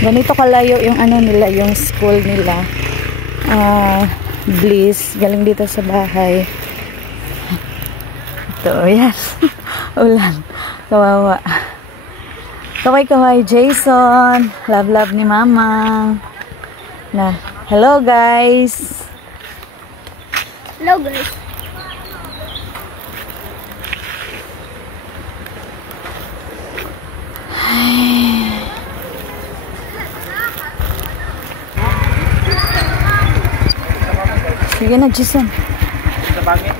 Ganito kalayo yung ano nila, yung school nila. Bliss, galing dito sa bahay. Ito, yes. Ulan. Kawawa. Kaway-kaway, Jason. Love ni Mama. Na, hello guys. Hello guys. Sige na, Jason. Sa bangit.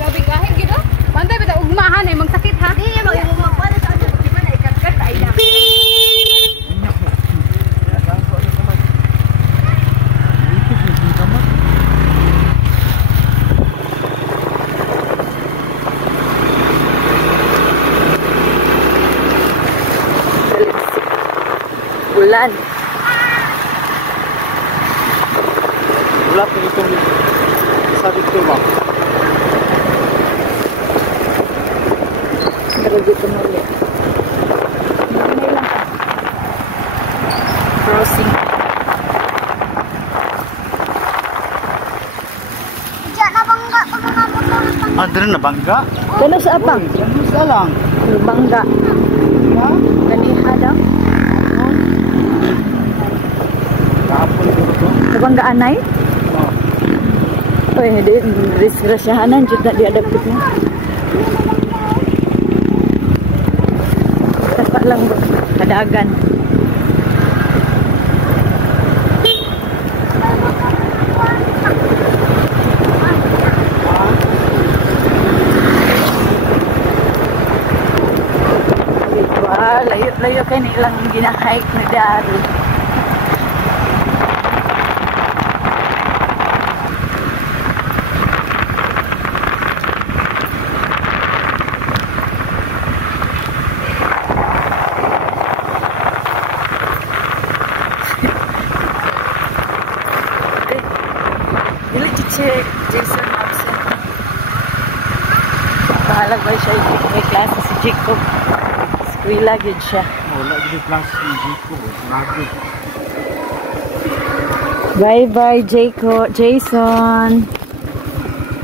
Grabe kahit gino. Bantay bitaw ugmahan ay magsakit ha. Di magpapala sa ano di man ay kagat ay na. Ulan. Wala po itong sa dito ba? Pero dito mali. Hindi lang. Crossing. Diyan na bangga pag mga motor. Ah, doon na bangga? Kano sa apang? Yan sa lang. Bangga. Ha? Ganiha daw. Kapon dito. Sa bangga anay? Oh, hindi. Disgrasyahanan. Juga diadapit mo. Tapak lang ba? Kadagan. Layo kayo nilang ginahike na daro. Check Jason absent. Bahalag ba siya? May klase si Jacob. Skwila yun siya. Wala dito klase si Jacob. Bye bye Jason.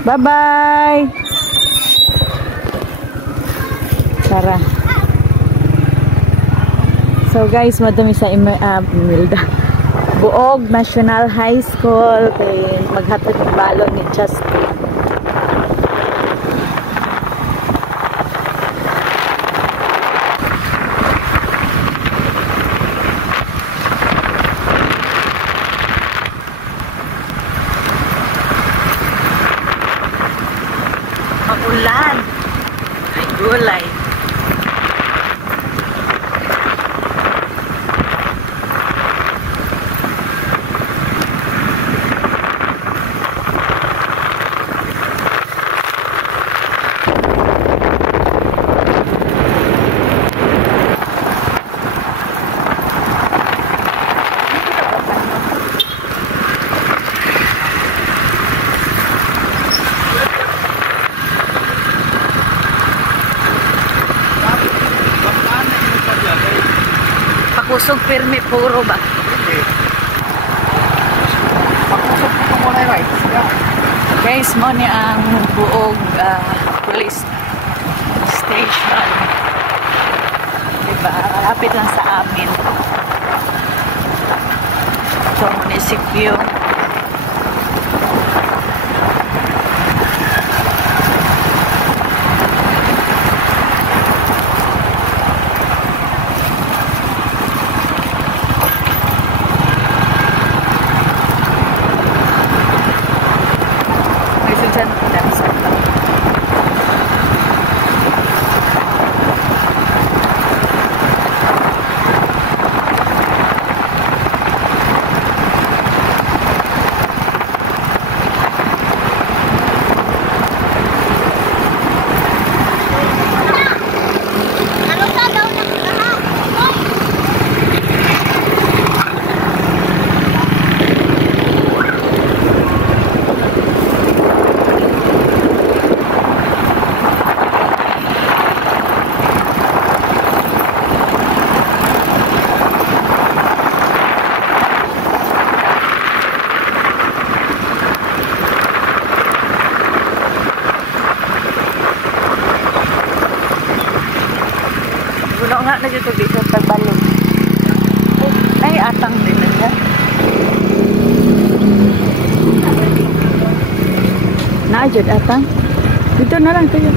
Bye bye. Tara. So guys, madumi sa Imelda. Buog National High School kay maghatod ng balon ni Justin. Magulan. Ay gulay. Pakusog permi puro ba? Pakusog dito muna yung right. Guys, mo ni ang buog police station. Diba? Malapit lang sa amin. Ito, munisipyo. Puno nga na dito dito tagbalik. Ay, atang din na siya. Naajud atang. Dito na lang tayo.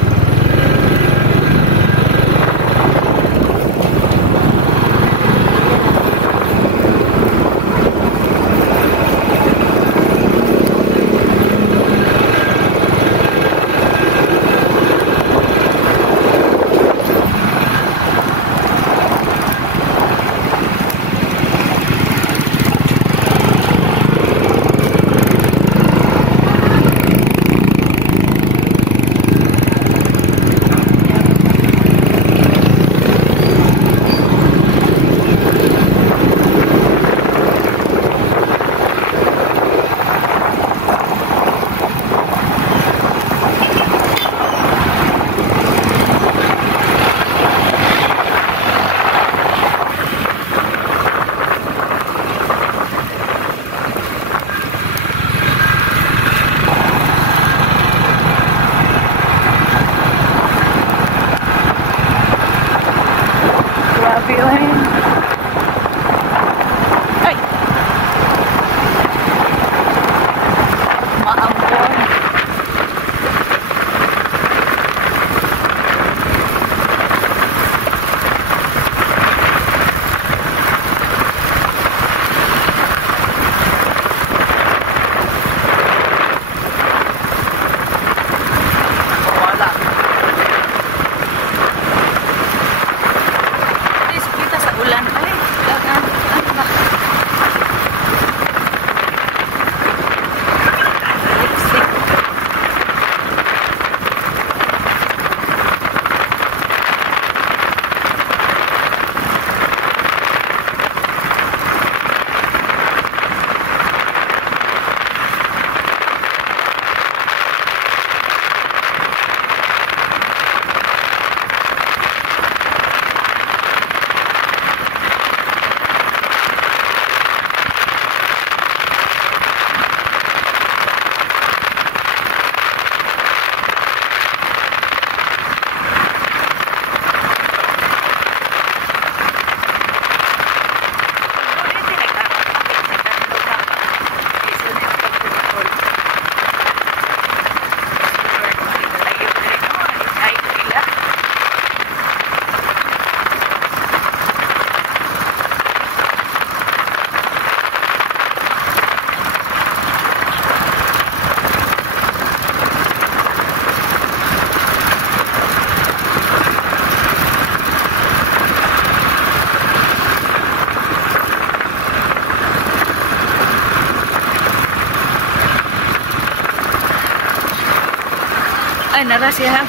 Ay, nara siya.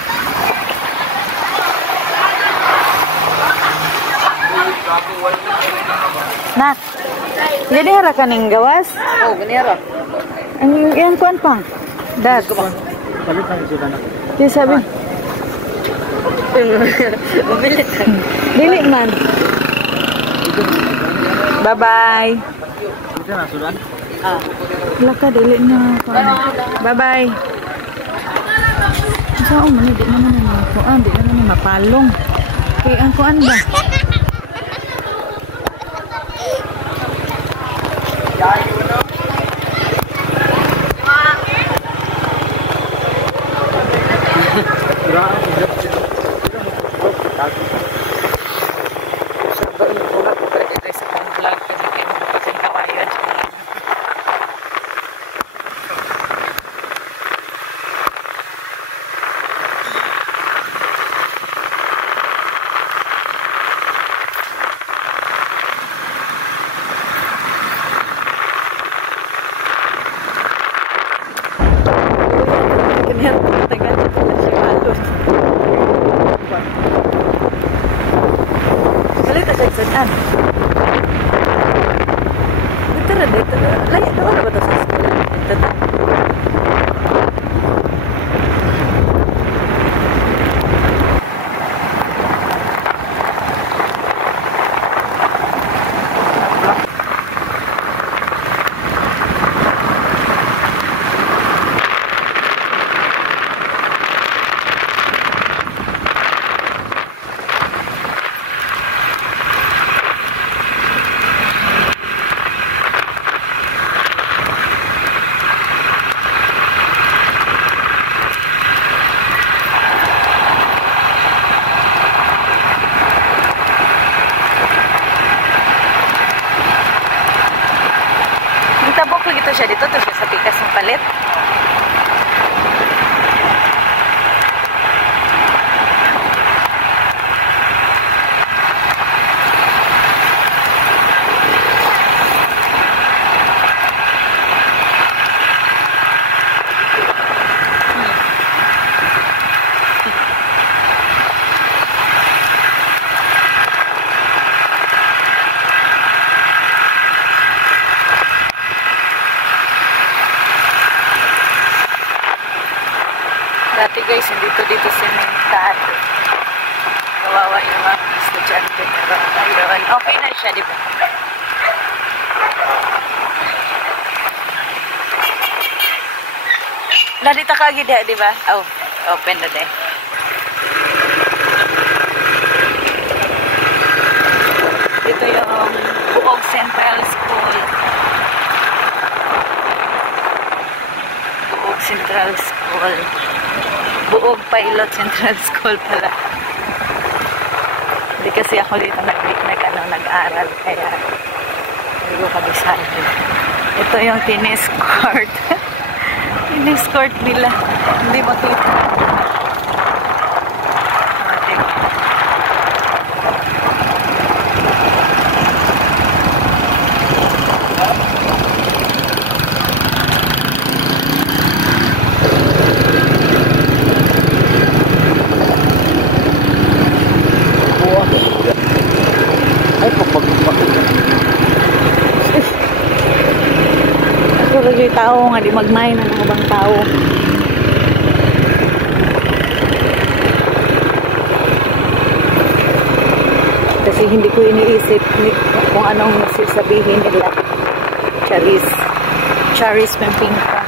Nak, jadi hara ka ning gawas? Oh, ganira. Ang yang kuan pang. Dad. Balik na siya na. Di sabi. Mabilit. Dili man. Bye-bye. Ito na sudan. Wala ka, dili na. Bye-bye. Saan man, di naman na kuan, di naman na mapalong. Kaya ang kuan ba? to siya dito siya sa pikas ng palit. Dati guys, dito simentado. Kawawa yung mga estudyante. Pero ngayon, okay na siya, di ba? Narita ka agad, di ba? Oh, open na din. Dito yung Buog Central School. Buog Central School. Buog Pilot Central School pala. Hindi kasi ako dito nag-aral. Kaya hindi ko kabisado. Ito yung tennis court. Tennis court nila. Hindi makita. Lagi tao nga di magmain ng ibang tao. Kasi hindi ko iniisip kung anong sasabihin nila. Charis Pampinka.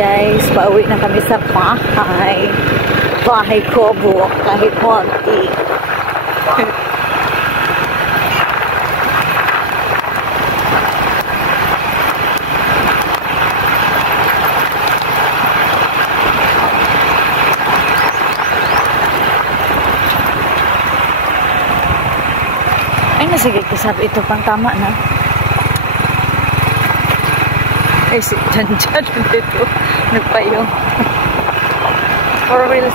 Guys, pauwi na kami sa bahay. Bahay ko, buwak kahit konti. Ay, nasigit ko sabi ito pang tama na. Eh, si Jan dito. Nagpayo. For real.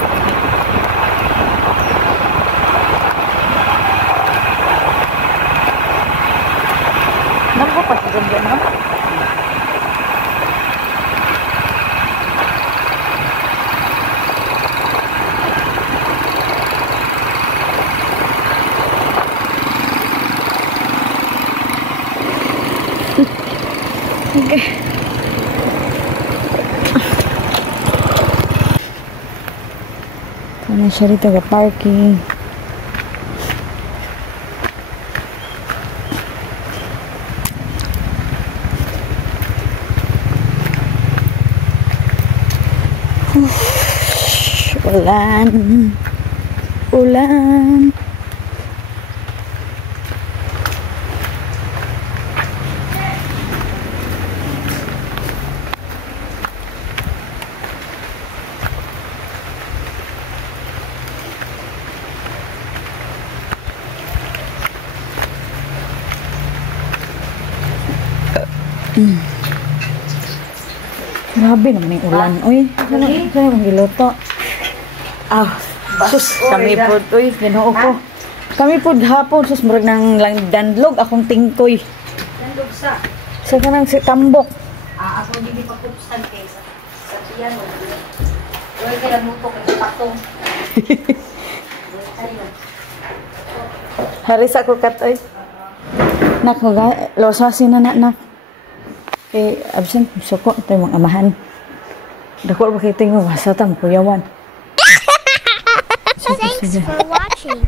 Nampo pa si Jan no? Okay. Ano siya dito ga parking. Ulan. Ulan. Grabe naman yung ulan. Uy, saan yung giluto? Ah, sus, kami po. Uy, ginoo ko. Kami po hapon, sus, murag ng lang dandlog, akong tingkoy. Dandog sa? Sa kanang si tambok. Ako hindi pa kupsan kayo sa tiyan. Huwag ka lang muto kayo patong. Haris ako katoy. Nak, losasin na nak. Eh, absent, suko, ito yung mga amahan. Dako ba kayo tingin mo, basta tam, kuyawan. Thanks for watching.